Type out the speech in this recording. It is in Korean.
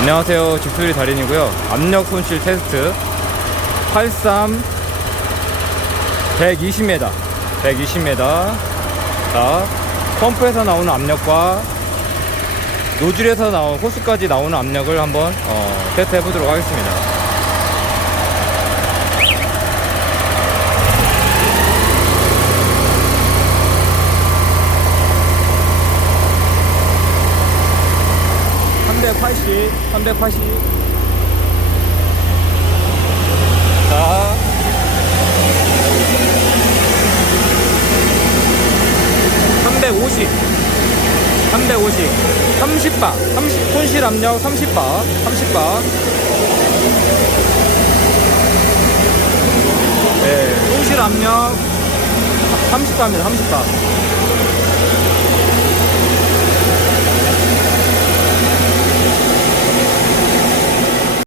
안녕하세요. 집수리 달인이고요. 압력 손실 테스트 83 120m 120m 자 펌프에서 나오는 압력과 노즐에서 나온 호스까지 나오는 압력을 한번 어, 테스트 해보도록 하겠습니다. (380) (380) 자350 350 30바 30 손실 압력 30바 30바 네 손실 압력 30바입니다 30바